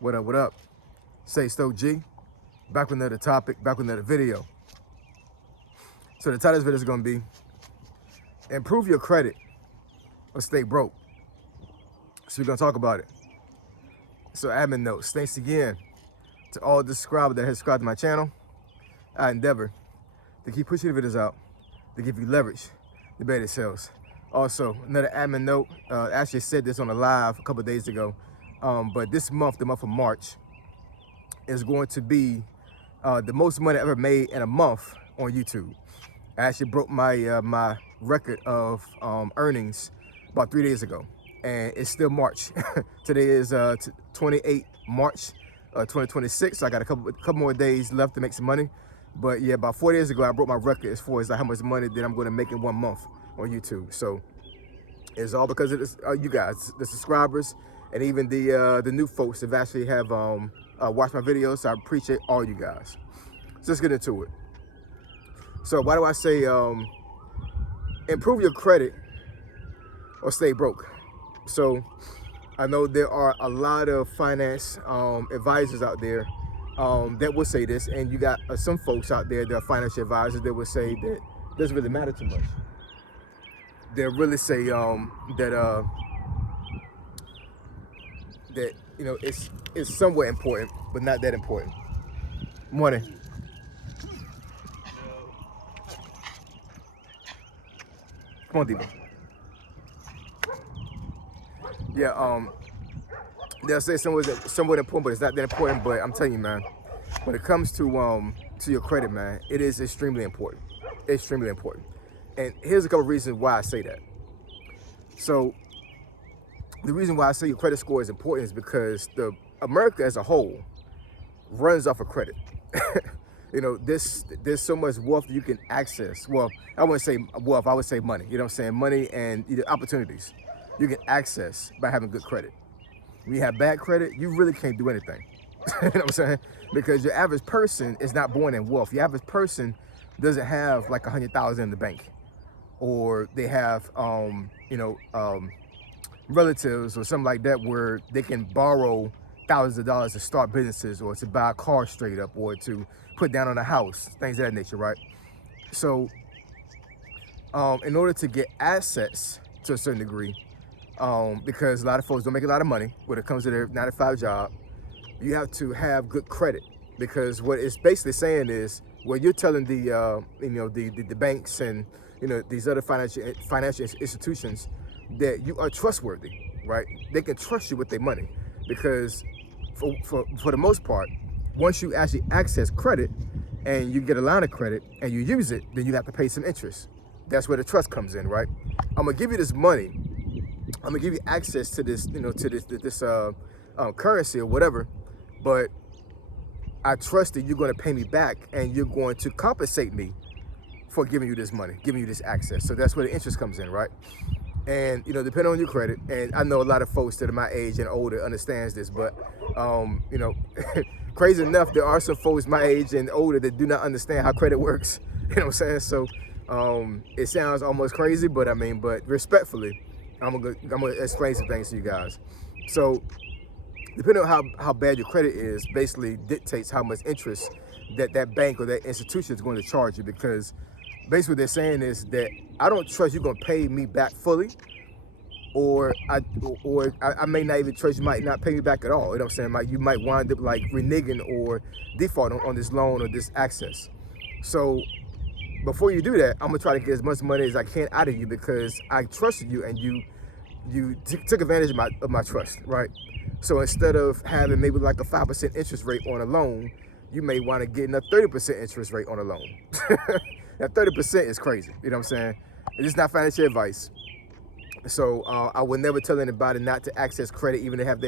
What up, what up? Say Stoke G, back with another topic, back with another video. So the title of this video is gonna be, improve your credit or stay broke. So we're gonna talk about it. So admin notes, thanks again to all the subscribers that have subscribed to my channel. I endeavor to keep pushing the videos out, to give you leverage, the better it sells. Also, another admin note, I actually said this on a live a couple of days ago, but this month, the month of March, is going to be the most money I ever made in a month on YouTube. I actually broke my my record of earnings about 3 days ago, and it's still March. Today is 28 March 2026, so I got a couple more days left to make some money. But yeah, about 4 days ago, I broke my record as far as like how much money that I'm going to make in 1 month on YouTube. So it's all because of this, you guys, the subscribers, and even the new folks that actually have watched my videos. So I appreciate all you guys. So let's get into it. So why do I say improve your credit or stay broke? So I know there are a lot of finance advisors out there that will say this, and you got some folks out there that are financial advisors that will say that it doesn't really matter too much. They'll really say that you know it's somewhat important, but not that important. Morning. Come on, Diva. Yeah, they'll say somewhat important, but it's not that important. But I'm telling you, man, when it comes to your credit, man, it is extremely important. Extremely important. And here's a couple of reasons why I say that. So the reason why I say your credit score is important is because America as a whole runs off of credit. You know, there's so much wealth you can access. Well, I wouldn't say wealth, I would say money. You know what I'm saying? Money and opportunities you can access by having good credit. When you have bad credit, you really can't do anything. You know what I'm saying? Because your average person is not born in wealth. Your average person doesn't have like 100,000 in the bank, or they have relatives or something like that where they can borrow thousands of dollars to start businesses, or to buy a car straight up, or to put down on a house, things of that nature, right? So in order to get assets to a certain degree, because a lot of folks don't make a lot of money when it comes to their 9-to-5 job, you have to have good credit. Because what it's basically saying is, well, you're telling the banks and these other financial institutions that you are trustworthy, right? They can trust you with their money, because for the most part, once you actually access credit and you get a line of credit and you use it, then you have to pay some interest. That's where the trust comes in, right? I'm gonna give you this money. I'm gonna give you access to this, this currency or whatever, but I trust that you're gonna pay me back and you're going to compensate me for giving you this money, giving you this access. So that's where the interest comes in, right? And depending on your credit, and I know a lot of folks that are my age and older understands this, but crazy enough, there are some folks my age and older that do not understand how credit works. You know what I'm saying? So it sounds almost crazy, but I mean, but respectfully, I'm gonna explain some things to you guys. So depending on how bad your credit is, basically dictates how much interest that bank or that institution is going to charge you. Because basically what they're saying is that I don't trust you're going to pay me back fully, or I may not even trust you might not pay me back at all. You know what I'm saying? You might wind up like reneging or defaulting on this loan or this access. So before you do that, I'm gonna try to get as much money as I can out of you, because I trusted you and you took advantage of my trust, right? So instead of having maybe like a 5% interest rate on a loan, you may want to get a 30% interest rate on a loan. Now 30% is crazy, you know what I'm saying? It's not financial advice. So I would never tell anybody not to access credit, even if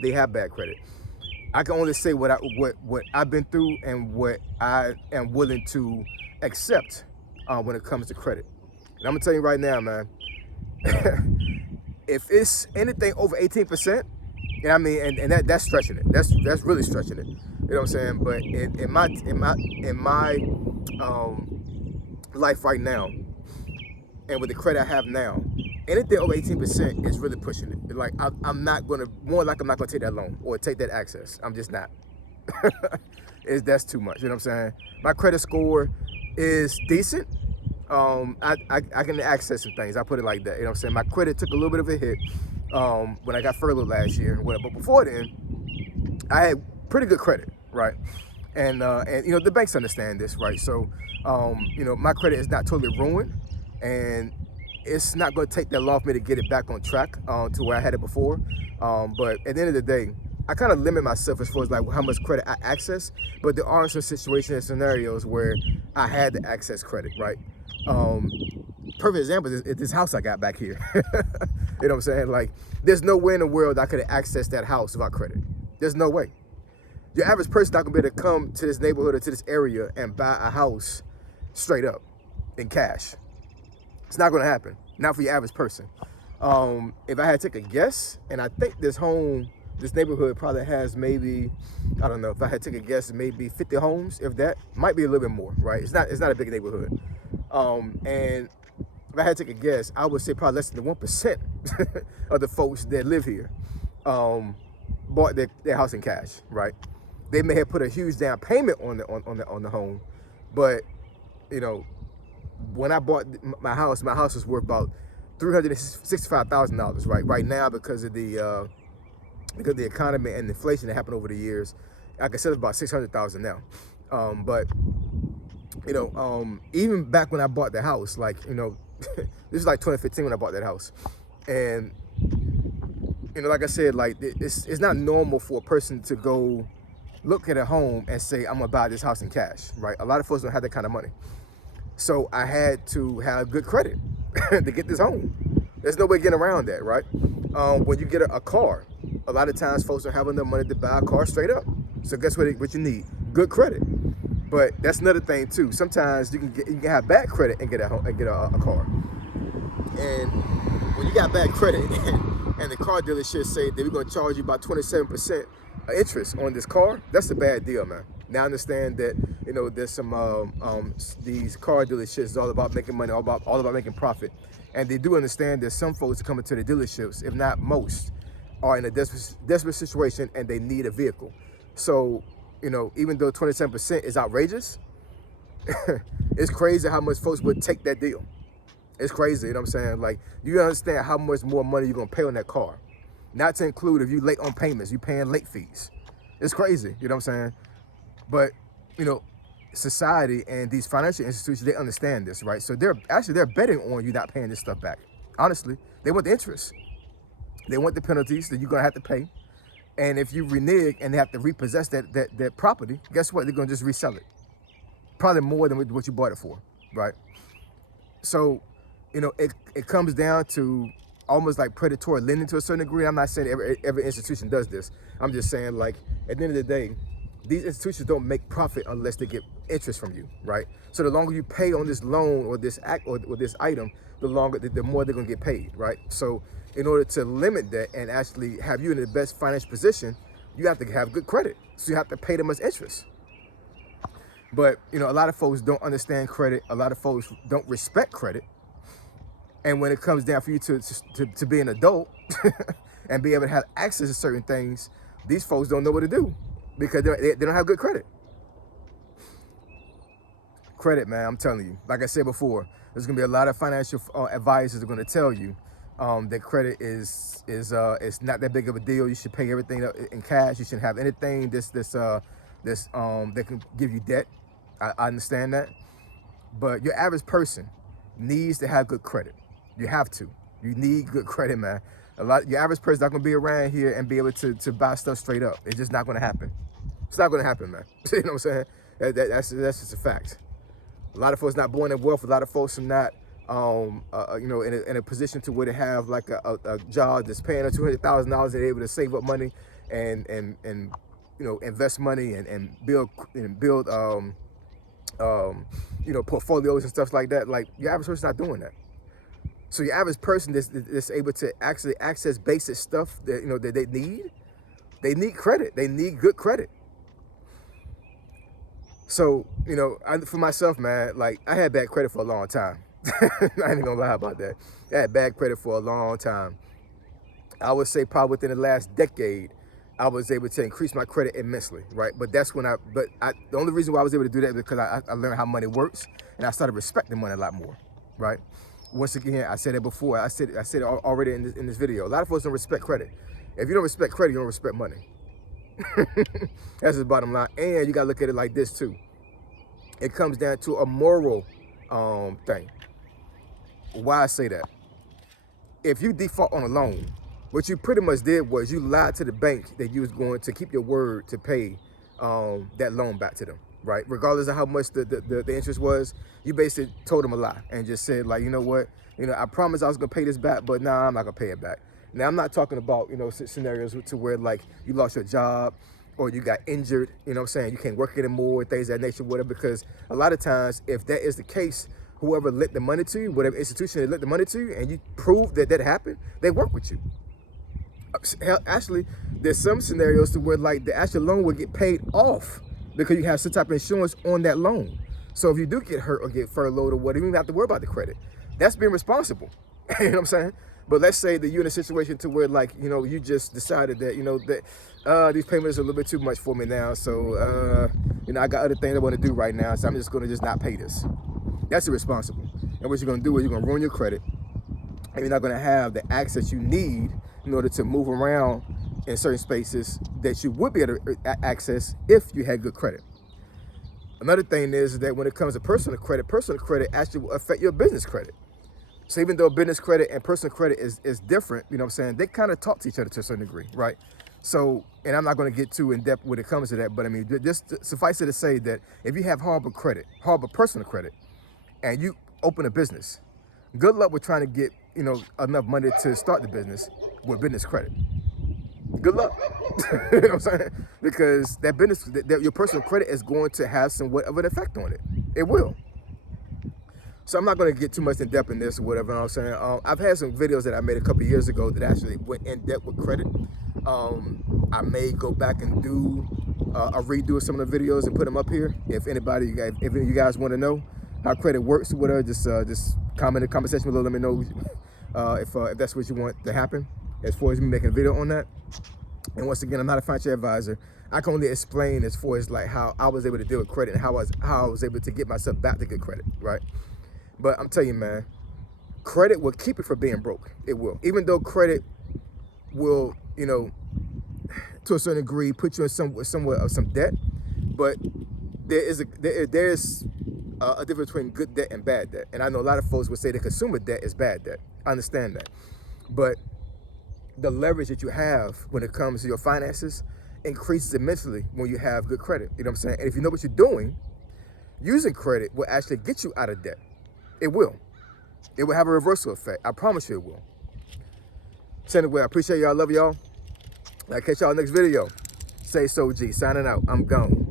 they have bad credit. I can only say what I've been through and what I am willing to accept when it comes to credit. And I'm gonna tell you right now, man, if it's anything over 18%, I mean, and that's stretching it. That's really stretching it. You know what I'm saying? But in my life right now, and with the credit I have now, anything over 18% is really pushing it. Like I'm not gonna, more like I'm not gonna take that loan or take that access. I'm just not. That's too much. You know what I'm saying? My credit score is decent. I can access some things. I put it like that. You know what I'm saying? My credit took a little bit of a hit when I got furloughed last year. But before then, I had pretty good credit, right? And you know, the banks understand this, right? So you know, my credit is not totally ruined, and it's not going to take that long for me to get it back on track to where I had it before. But at the end of the day, I kind of limit myself as far as like how much credit I access. But there are some situations and scenarios where I had to access credit, right? Perfect example is this house I got back here. You know what I'm saying? Like, there's no way in the world I could have accessed that house without credit. There's no way. Your average person not gonna be able to come to this neighborhood or to this area and buy a house straight up in cash. It's not gonna happen. Not for your average person. If I had to take a guess, and I think this neighborhood probably has maybe, I don't know, if I had to take a guess, maybe 50 homes, if that. Might be a little bit more, right? It's not a big neighborhood. And if I had to take a guess, I would say probably less than 1% of the folks that live here bought their house in cash, right? They may have put a huge down payment on the home, but you know, when I bought my house was worth about $365,000, right? Right now, because of the economy and inflation that happened over the years, like I said, it's about $600,000 now. But you know, even back when I bought the house, like, you know, this is like 2015 when I bought that house, and you know, like I said, like it's not normal for a person to go look at a home and say, I'm gonna buy this house in cash, right? A lot of folks don't have that kind of money. So I had to have good credit to get this home. There's no way getting around that, right? When you get a car, a lot of times folks don't have enough money to buy a car straight up. So guess what you need? Good credit. But that's another thing too. Sometimes you can have bad credit and get a car. And when you got bad credit and the car dealership say that we're gonna charge you about 27% interest on this car, that's a bad deal, man. Now I understand that, you know, there's some these car dealerships is all about making money, all about making profit, and they do understand that some folks are coming to the dealerships, if not most, are in a desperate situation and they need a vehicle. So, you know, even though 27% is outrageous, it's crazy how much folks would take that deal. It's crazy, you know what I'm saying? Like, you understand how much more money you're gonna pay on that car. Not to include if you late on payments, you paying late fees. It's crazy, you know what I'm saying? But, you know, society and these financial institutions, they understand this, right? So they're betting on you not paying this stuff back. Honestly, they want the interest. They want the penalties that you're gonna have to pay. And if you renege and they have to repossess that property, guess what? They're gonna just resell it. Probably more than what you bought it for, right? So, you know, it comes down to almost like predatory lending to a certain degree. I'm not saying every institution does this. I'm just saying, like, at the end of the day, these institutions don't make profit unless they get interest from you, right? So the longer you pay on this loan or this or this item, the more they're gonna get paid, right? So in order to limit that and actually have you in the best financial position, you have to have good credit. So you have to pay them as interest. But, you know, a lot of folks don't understand credit. A lot of folks don't respect credit. And when it comes down for you to be an adult and be able to have access to certain things, these folks don't know what to do because they don't have good credit. Credit, man, I'm telling you. Like I said before, there's gonna be a lot of financial advisors that are gonna tell you that credit is not that big of a deal. You should pay everything in cash. You shouldn't have anything that can give you debt. I understand that, but your average person needs to have good credit. You have to. You need good credit, man. Your average person's not gonna be around here and be able to buy stuff straight up. It's just not gonna happen. It's not gonna happen, man. You know what I'm saying? That's just a fact. A lot of folks not born in wealth. A lot of folks are not, you know, in a position to where they have like a job that's paying them $200,000. They're able to save up money and you know, invest money and build you know, portfolios and stuff like that. Like, your average person's not doing that. So your average person that's able to actually access basic stuff that, you know, that they need credit. They need good credit. So, you know, for myself, man, like, I had bad credit for a long time. I ain't gonna lie about that. I had bad credit for a long time. I would say probably within the last decade, I was able to increase my credit immensely, right? But that's when the only reason why I was able to do that is because I learned how money works, and I started respecting money a lot more, right? Once again, I said it before, I said it already in this video. A lot of folks don't respect credit. If you don't respect credit, you don't respect money. That's the bottom line. And you gotta look at it like this too. It comes down to a moral thing. Why I say that? If you default on a loan, what you pretty much did was you lied to the bank that you was going to keep your word to pay that loan back to them, right? Regardless of how much the interest was, you basically told them a lie and just said, like, you know what, I promised I was gonna pay this back, but nah, I'm not gonna pay it back. Now, I'm not talking about, scenarios to where, like, you lost your job or you got injured, you know what I'm saying? You can't work anymore, things of that nature, whatever, because a lot of times, if that is the case, whoever lent the money to you, whatever institution that lent the money to you, and you prove that happened, they work with you. Actually, there's some scenarios to where, like, the actual loan will get paid off because you have some type of insurance on that loan. So if you do get hurt or get furloughed or whatever, you don't have to worry about the credit. That's being responsible. You know what I'm saying? But let's say that you're in a situation to where, like, you just decided that, these payments are a little bit too much for me now. So, I got other things I want to do right now. So I'm just going to just not pay this. That's irresponsible. And what you're going to do is you're going to ruin your credit. And you're not going to have the access you need in order to move around in certain spaces that you would be able to access if you had good credit. Another thing is that when it comes to personal credit actually will affect your business credit. So even though business credit and personal credit is different, you know what I'm saying, they kind of talk to each other to a certain degree, right? So, and I'm not going to get too in depth when it comes to that, but I mean, just suffice it to say that if you have horrible personal credit, and you open a business, good luck with trying to get, enough money to start the business with business credit. Good luck. You know what I'm saying? Because your personal credit is going to have somewhat of an effect on it. It will. So I'm not going to get too much in depth in this or whatever. You know what I'm saying? I've had some videos that I made a couple years ago that actually went in depth with credit. I may go back and do a redo of some of the videos and put them up here. If any of you guys want to know how credit works or whatever, just comment in the comment section below. Let me know if that's what you want to happen as far as me making a video on that. And once again, I'm not a financial advisor. I can only explain as far as like how I was able to deal with credit and how I was able to get myself back to good credit, right? But I'm telling you, man, credit will keep it from being broke. It will. Even though credit will, to a certain degree, put you in somewhat of some debt, but there's a difference between good debt and bad debt. And I know a lot of folks would say that consumer debt is bad debt. I understand that. But the leverage that you have when it comes to your finances increases immensely when you have good credit. You know what I'm saying? And if you know what you're doing, using credit will actually get you out of debt. It will. It will have a reversal effect. I promise you it will. So anyway, I appreciate y'all. I love y'all. I'll catch y'all next video. Say so, G. Signing out. I'm gone.